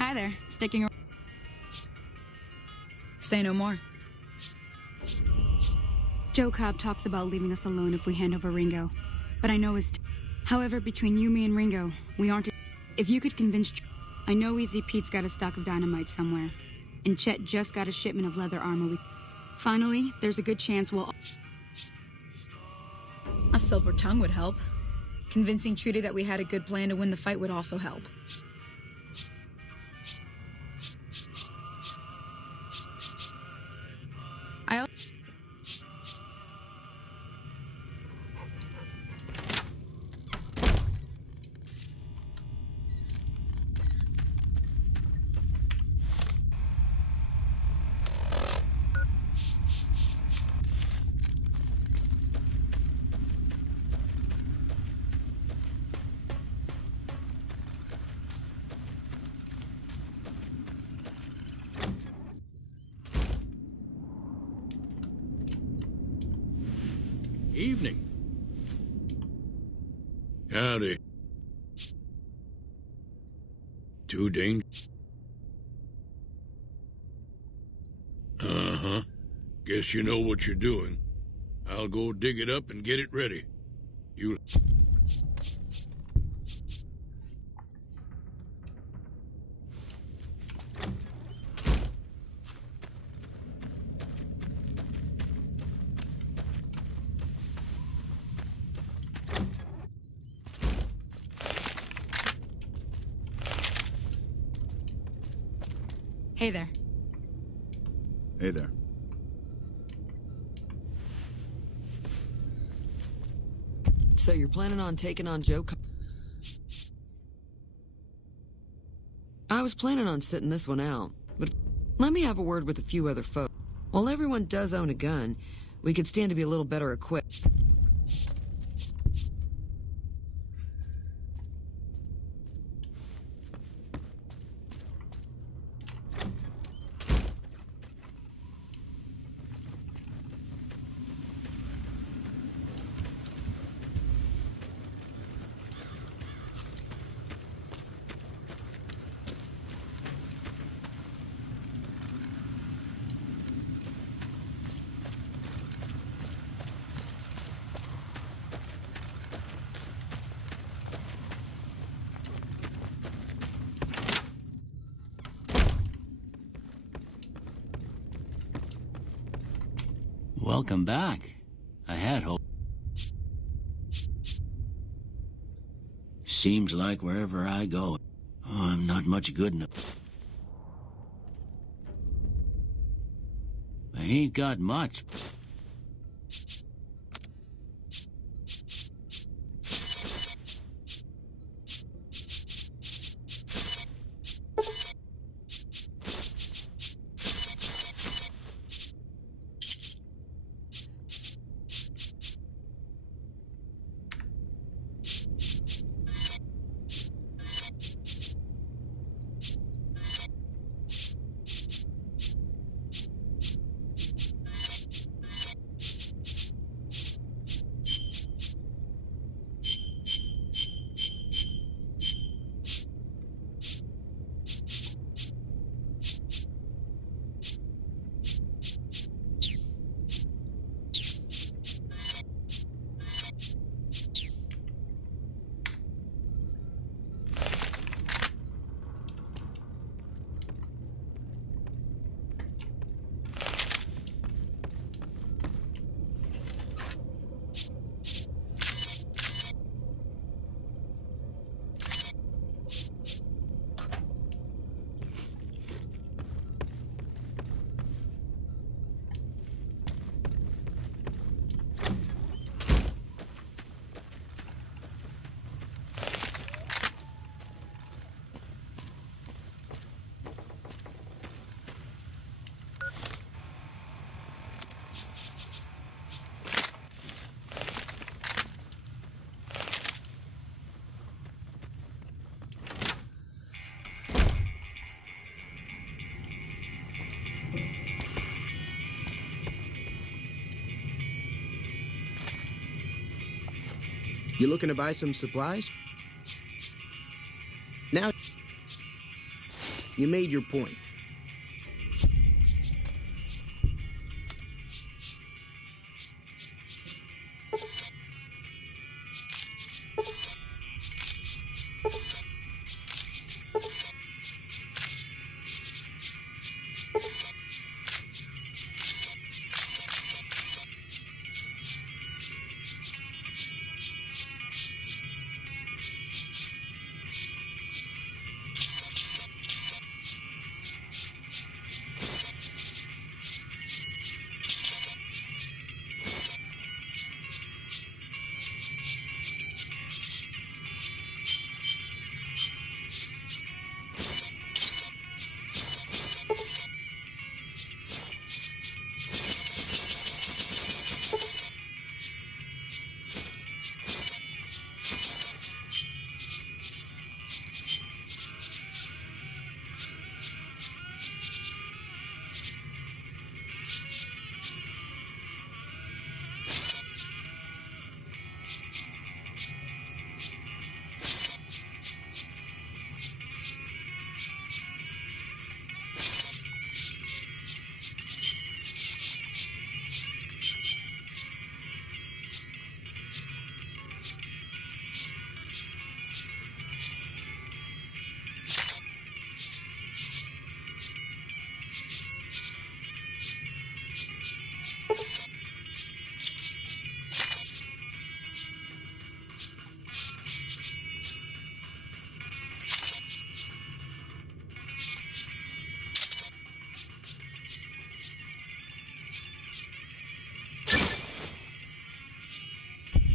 Hi there, sticking around. Say no more. Joe Cobb talks about leaving us alone if we hand over Ringo, but I know his... However, between you, me, and Ringo, we aren't... If you could convince... I know Easy Pete's got a stock of dynamite somewhere, and Chet just got a shipment of leather armor. Finally, there's a good chance we'll... A silver tongue would help. Convincing Trudy that we had a good plan to win the fight would also help. Evening. Howdy. Too dangerous. Uh-huh. Guess you know what you're doing. I'll go dig it up and get it ready. You... Hey there. Hey there. So you're planning on taking on Joe? I was planning on sitting this one out, but let me have a word with a few other folks. While everyone does own a gun, we could stand to be a little better equipped. Welcome back. I had hope. Seems like wherever I go, I'm not much good enough. I ain't got much. You looking to buy some supplies? Now... You made your point.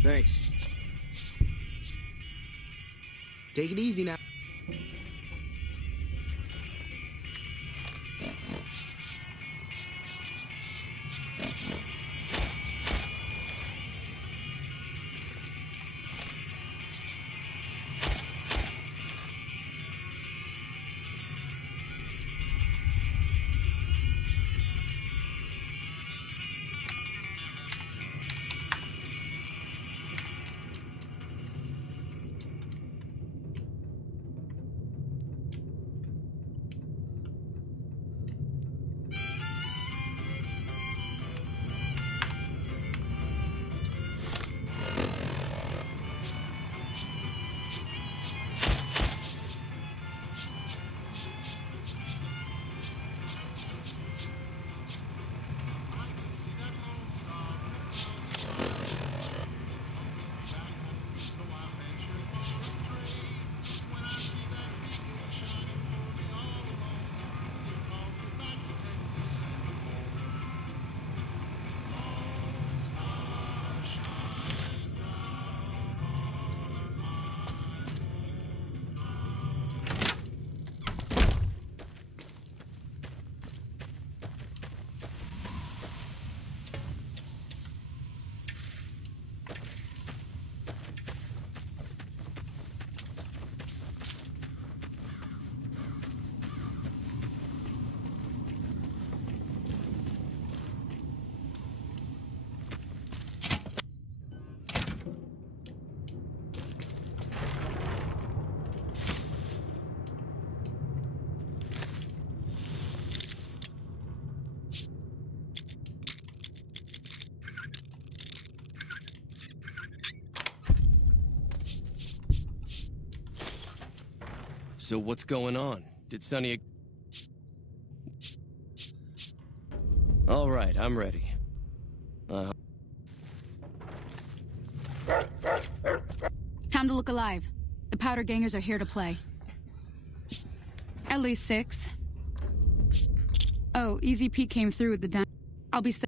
Thanks. Take it easy now. So what's going on? Did Sonny... All right, I'm ready. Time to look alive. The powder gangers are here to play. At least 6. Oh, Easy Pete came through with the I'll be safe.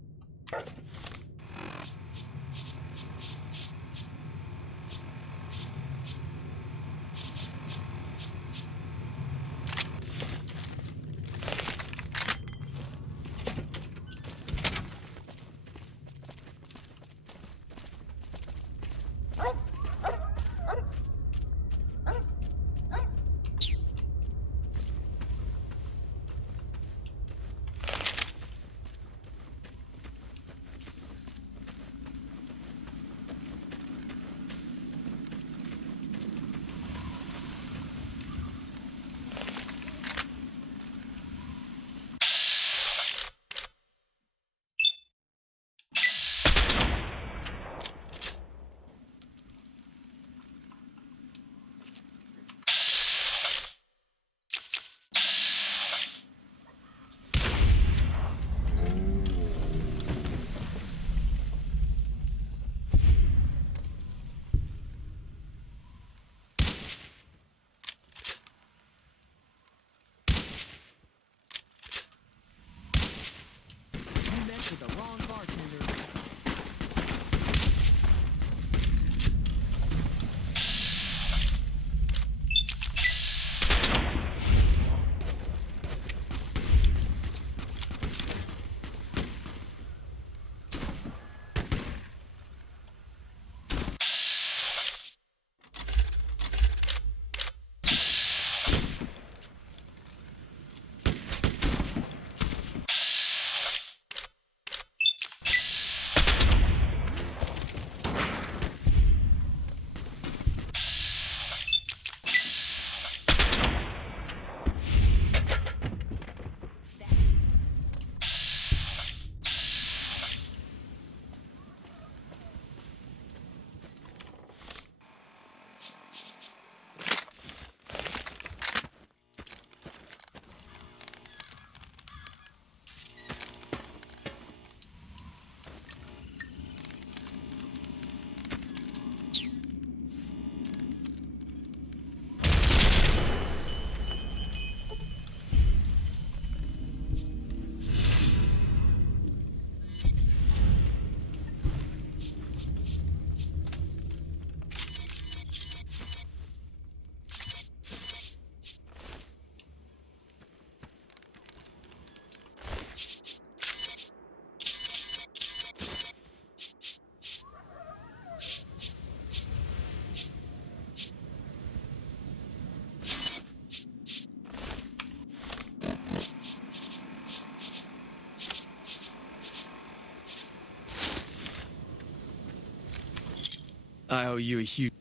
I owe you a huge...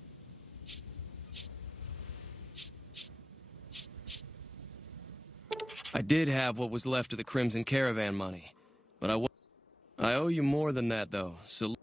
I did have what was left of the Crimson Caravan money, but I owe you more than that, though, so...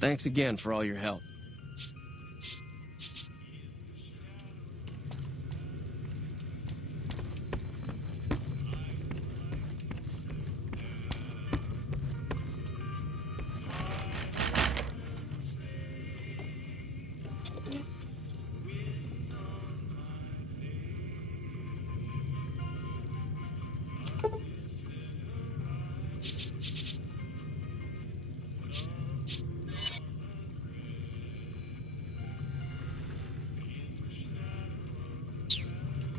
Thanks again for all your help.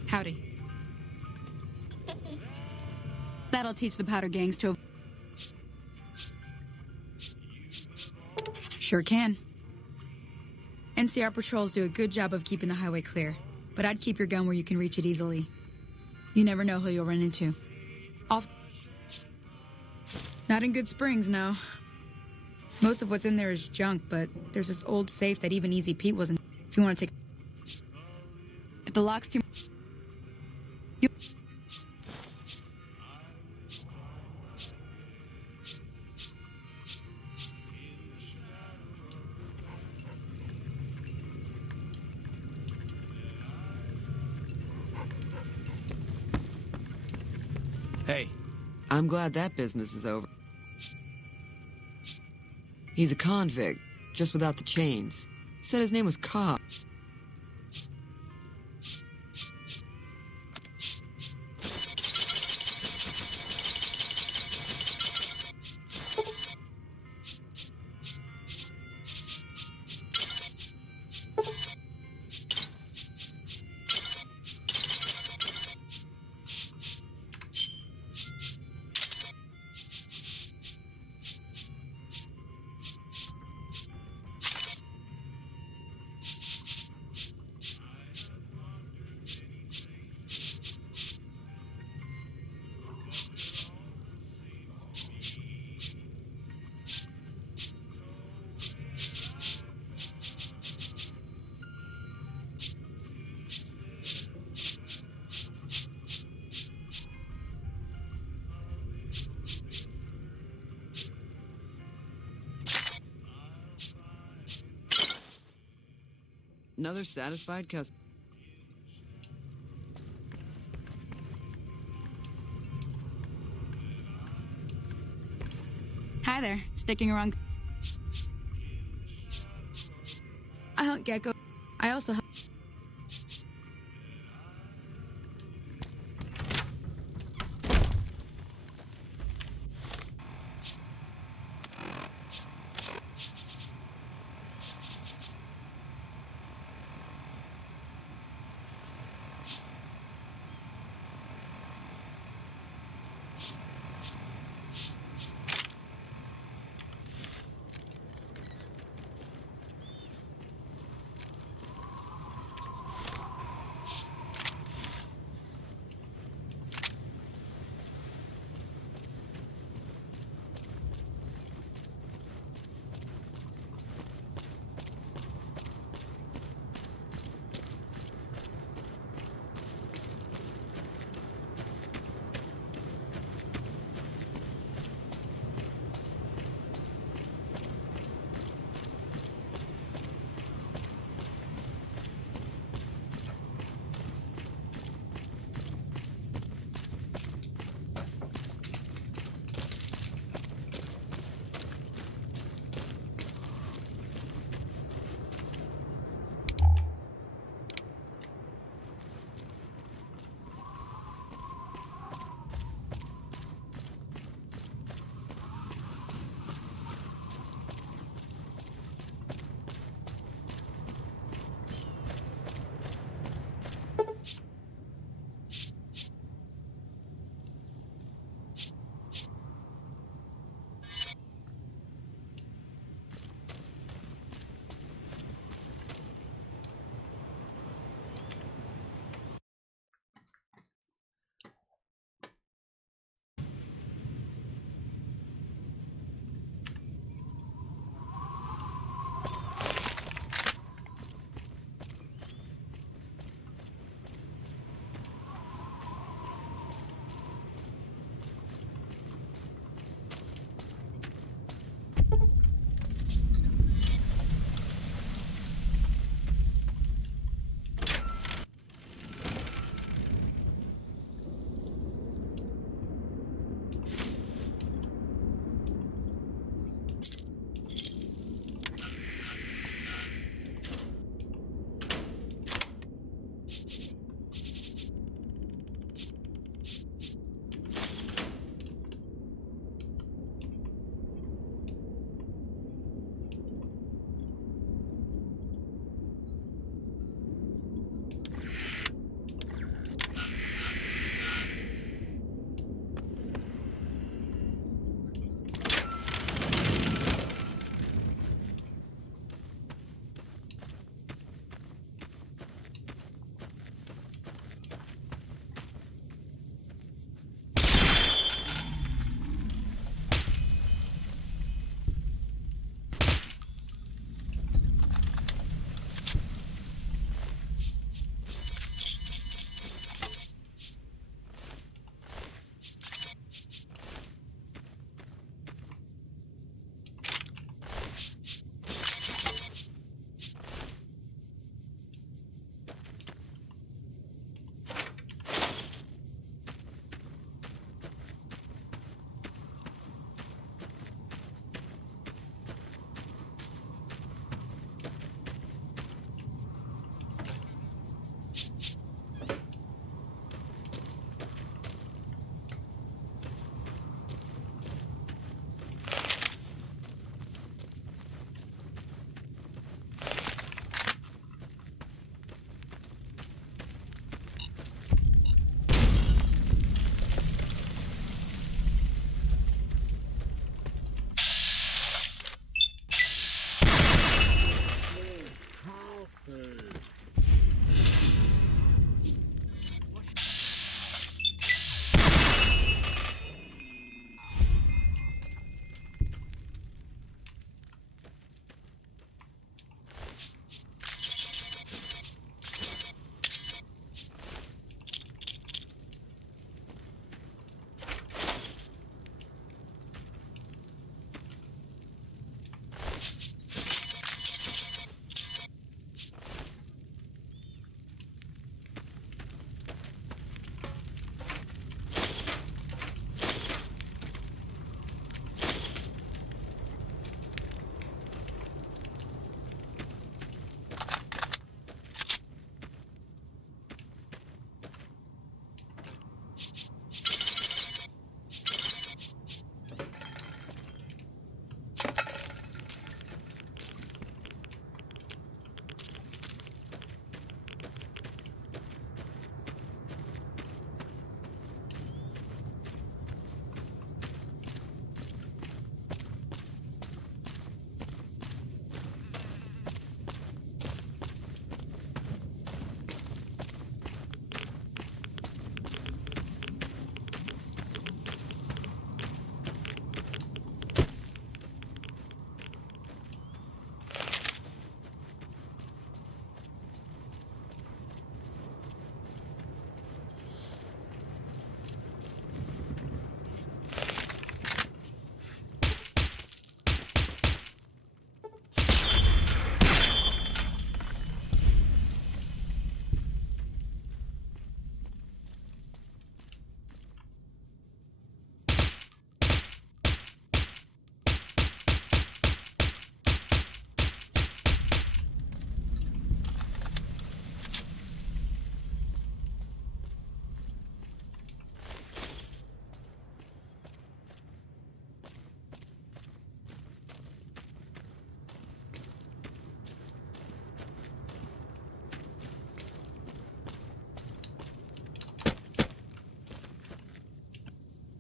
Howdy. That'll teach the powder gangs to... Sure can. NCR patrols do a good job of keeping the highway clear, but I'd keep your gun where you can reach it easily. You never know who you'll run into. Not in Good Springs, no. Most of what's in there is junk, but there's this old safe that even Easy Pete wasn't... If you want to take... If the lock's too... Hey. I'm glad that business is over. He's a convict, just without the chains. Said his name was Cobb. Another satisfied customer. Hi there. Sticking around. I hunt gecko. I also hunt...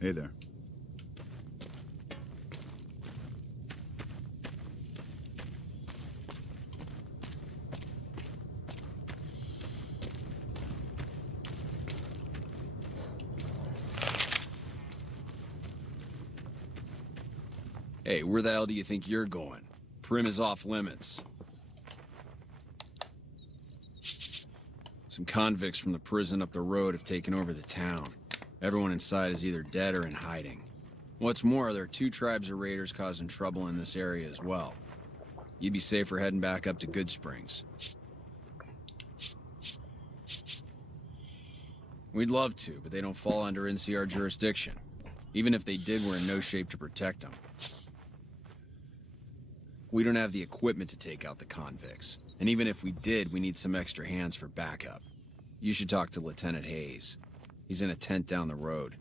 Hey there. Hey, where the hell do you think you're going? Prim is off limits. Some convicts from the prison up the road have taken over the town. Everyone inside is either dead or in hiding. What's more, there are 2 tribes of raiders causing trouble in this area as well. You'd be safer heading back up to Good Springs. We'd love to, but they don't fall under NCR jurisdiction. Even if they did, we're in no shape to protect them. We don't have the equipment to take out the convicts. And even if we did, we need some extra hands for backup. You should talk to Lieutenant Hayes. He's in a tent down the road.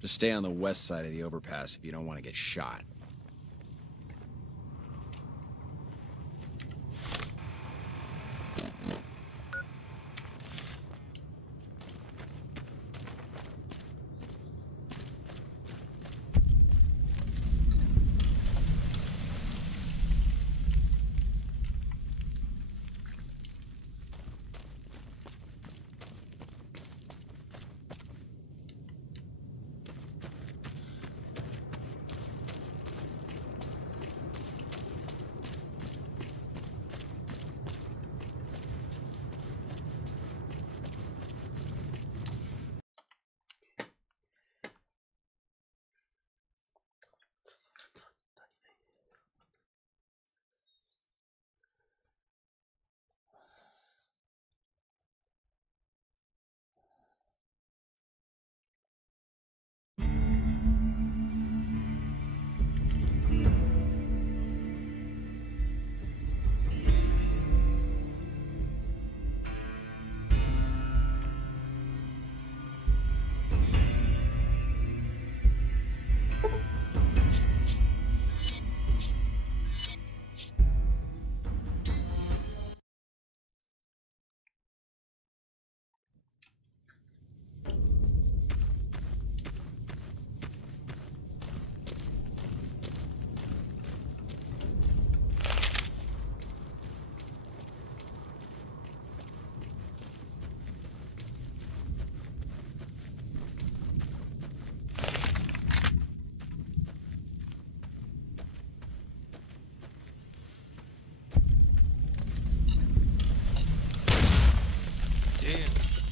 Just stay on the west side of the overpass if you don't want to get shot.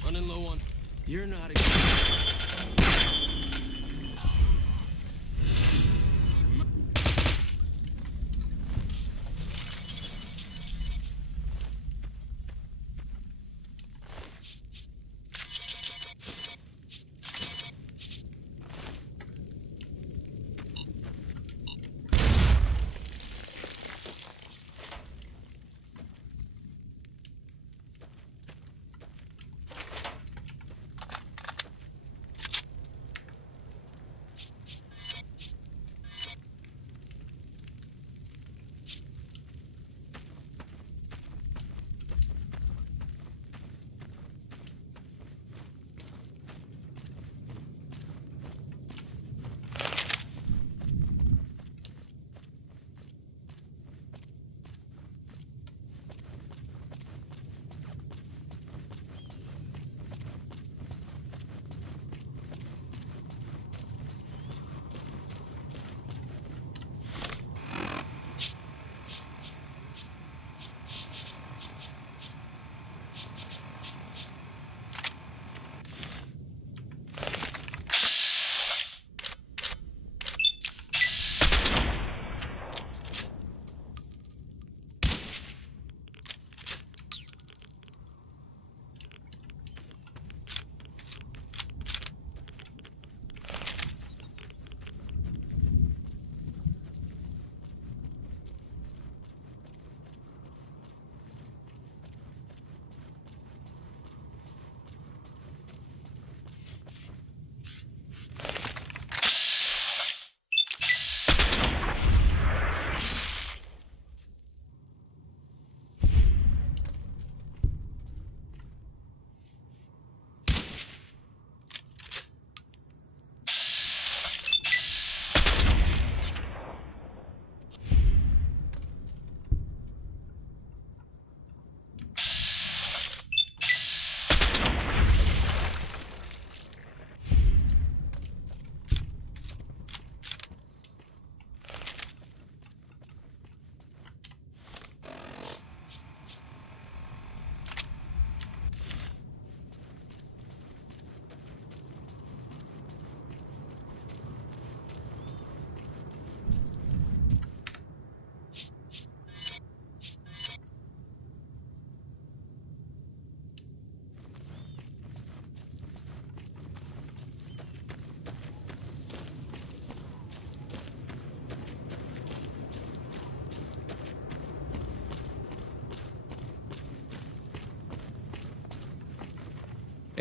Running low on... You're not...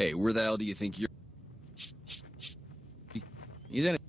Hey, where the hell do you think you're... He's in it.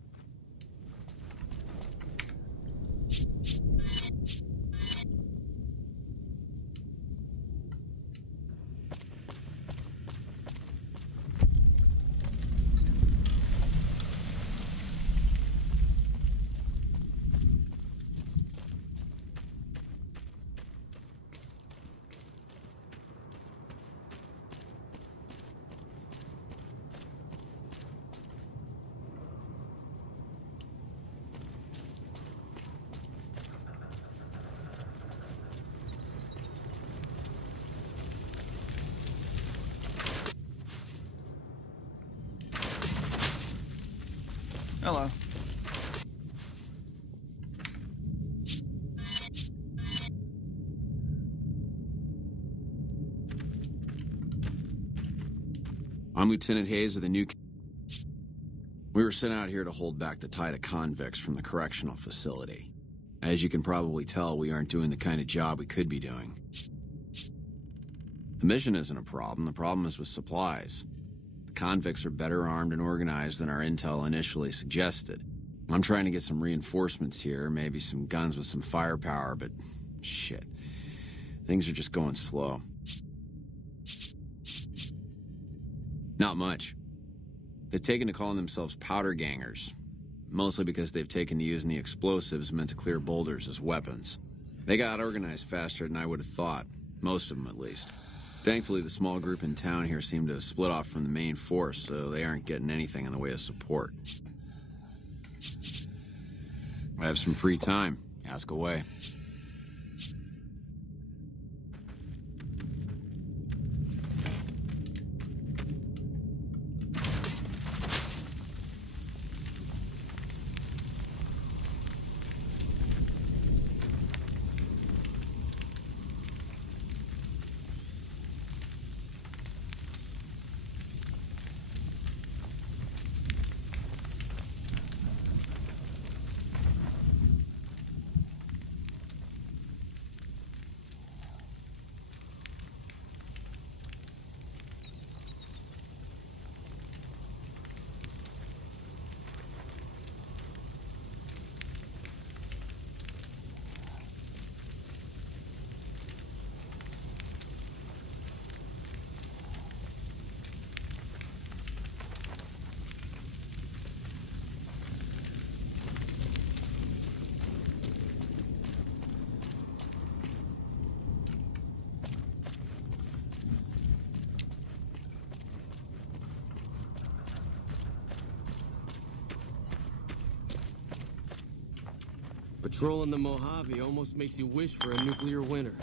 Hello. I'm Lieutenant Hayes of the new... We were sent out here to hold back the tide of convicts from the correctional facility. As you can probably tell, we aren't doing the kind of job we could be doing. The mission isn't a problem. The problem is with supplies. The convicts are better armed and organized than our intel initially suggested. I'm trying to get some reinforcements here, maybe some guns with some firepower, but shit. Things are just going slow. Not much. They've taken to calling themselves powder gangers, mostly because they've taken to using the explosives meant to clear boulders as weapons. They got organized faster than I would have thought, most of them at least. Thankfully, the small group in town here seem to have split off from the main force, so they aren't getting anything in the way of support. I have some free time. Ask away. Patrolling the Mojave almost makes you wish for a nuclear winter.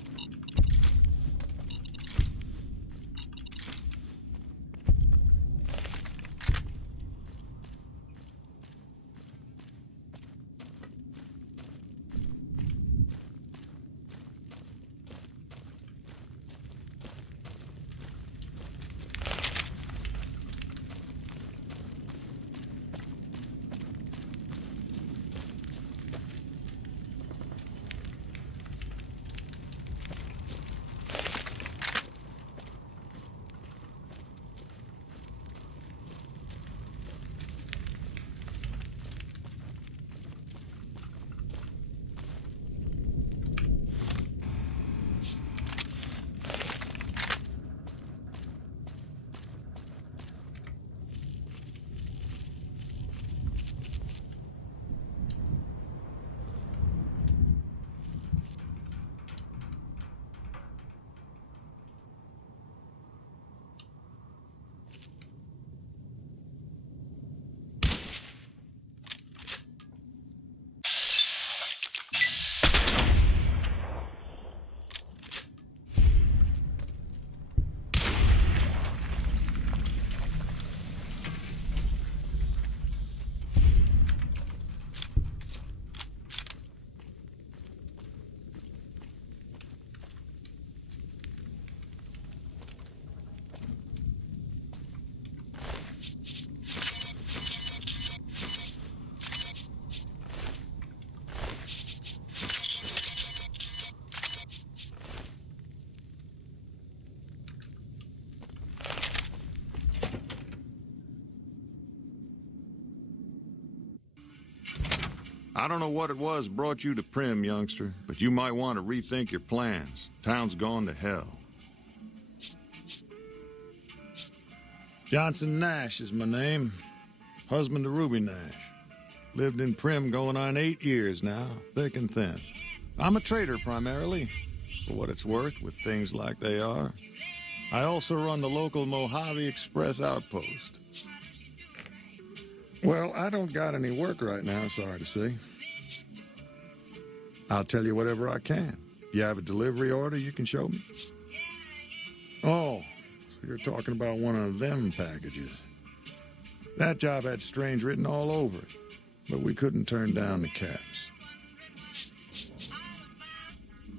I don't know what it was brought you to Prim, youngster, but you might want to rethink your plans. Town's gone to hell. Johnson Nash is my name. Husband to Ruby Nash. Lived in Prim going on 8 years now, thick and thin. I'm a trader primarily, for what it's worth with things like they are. I also run the local Mojave Express outpost. Well, I don't got any work right now, sorry to say. I'll tell you whatever I can. You have a delivery order you can show me? Oh, so you're talking about one of them packages. That job had Strange written all over it, but we couldn't turn down the caps.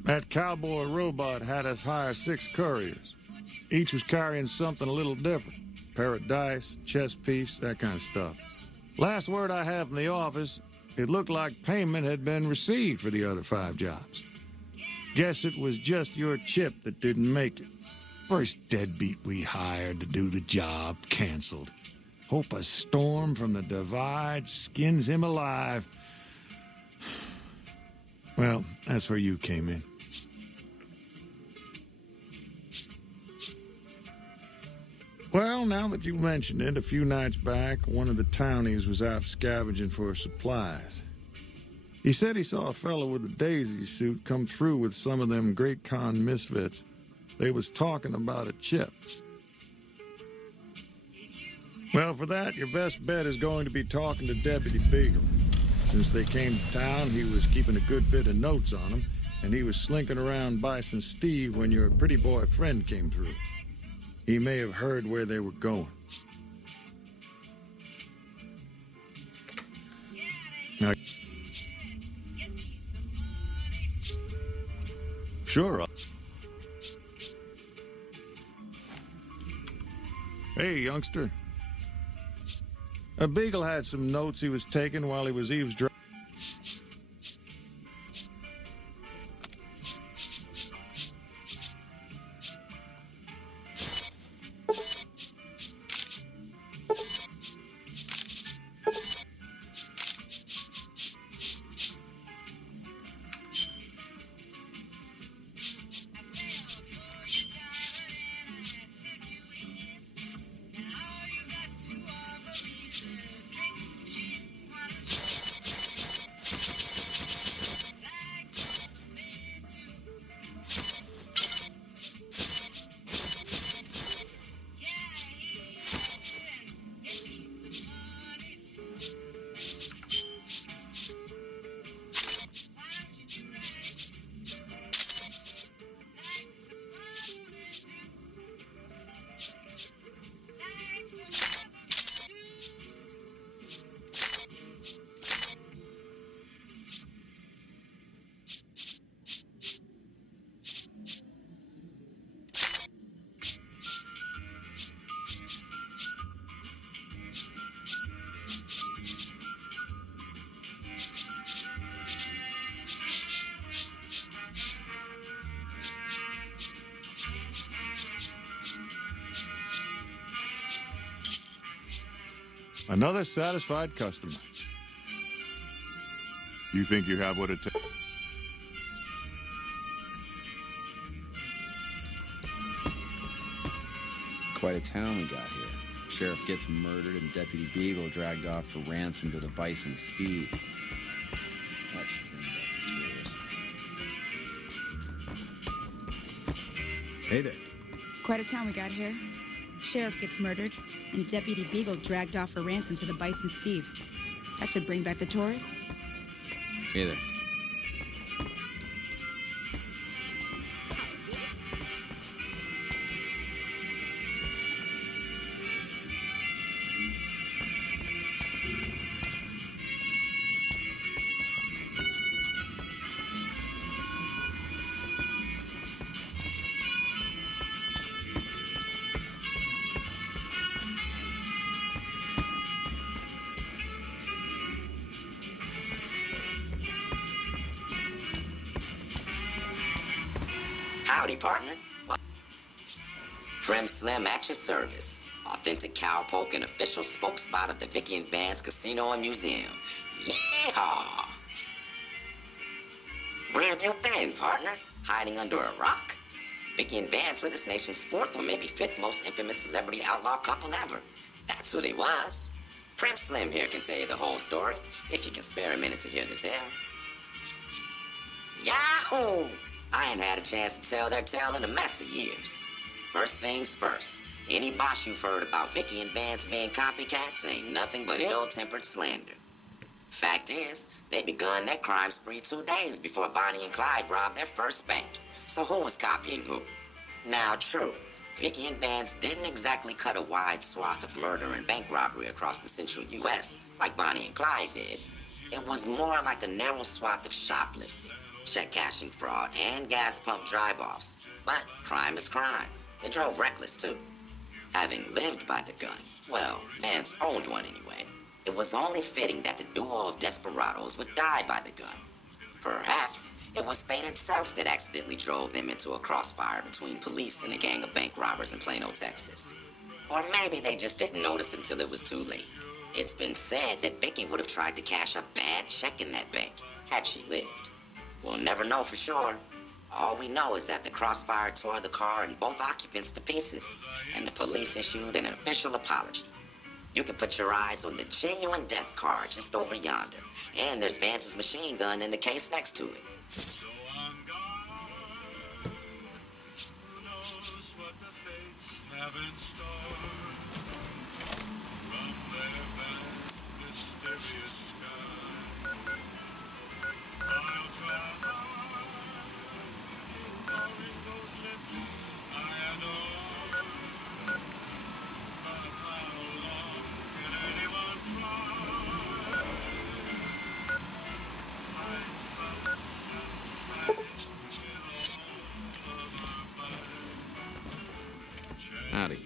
That cowboy robot had us hire 6 couriers. Each was carrying something a little different. Pair of dice, chess piece, that kind of stuff. Last word I have from the office, it looked like payment had been received for the other 5 jobs. Guess it was just your chip that didn't make it. First deadbeat we hired to do the job canceled. Hope a storm from the divide skins him alive. Well, that's where you came in. Well, now that you mentioned it, a few nights back, one of the townies was out scavenging for supplies. He said he saw a fellow with a daisy suit come through with some of them Great Con misfits. They was talking about a chip. Well, for that, your best bet is going to be talking to Deputy Beagle. Since they came to town, he was keeping a good bit of notes on them, and he was slinking around Bison Steve when your pretty boy friend came through. He may have heard where they were going. Now, sure. Hey, youngster. A Beagle had some notes he was taking while he was eavesdropping. Another satisfied customer. You think you have what it takes? Quite a town we got here. Sheriff gets murdered and Deputy Beagle dragged off for ransom to the Bison Steve. That should bring back the tourists. Hey there. Quite a town we got here. Sheriff gets murdered, and Deputy Beagle dragged off for ransom to the Bison Steve. That should bring back the tourists. Hey there. Howdy, partner. Trim Slim at your service. Authentic cowpoke and official spokespot of the Vicky and Vance Casino and Museum. Yeehaw! Where have you been, partner? Hiding under a rock? Vicky and Vance were this nation's fourth or maybe fifth most infamous celebrity outlaw couple ever. That's who they was. Primp Slim here can tell you the whole story, if you can spare a minute to hear the tale. Yahoo! I ain't had a chance to tell their tale in a mess of years. First things first, any boss you've heard about Vicky and Vance being copycats ain't nothing but ill-tempered slander. Fact is, they begun their crime spree 2 days before Bonnie and Clyde robbed their first bank. So who was copying who? Now, true, Vicky and Vance didn't exactly cut a wide swath of murder and bank robbery across the central U.S. like Bonnie and Clyde did. It was more like a narrow swath of shoplifting, check cashing fraud, and gas pump drive-offs. But crime is crime. They drove reckless, too. Having lived by the gun, well, Vance owned one anyway. It was only fitting that the duo of desperados would die by the gun. Perhaps it was fate itself that accidentally drove them into a crossfire between police and a gang of bank robbers in Plano, Texas. Or maybe they just didn't notice until it was too late. It's been said that Vicky would have tried to cash a bad check in that bank had she lived. We'll never know for sure. All we know is that the crossfire tore the car and both occupants to pieces, and the police issued an official apology. You can put your eyes on the genuine death car just over yonder, and there's Vance's machine gun in the case next to it. Howdy.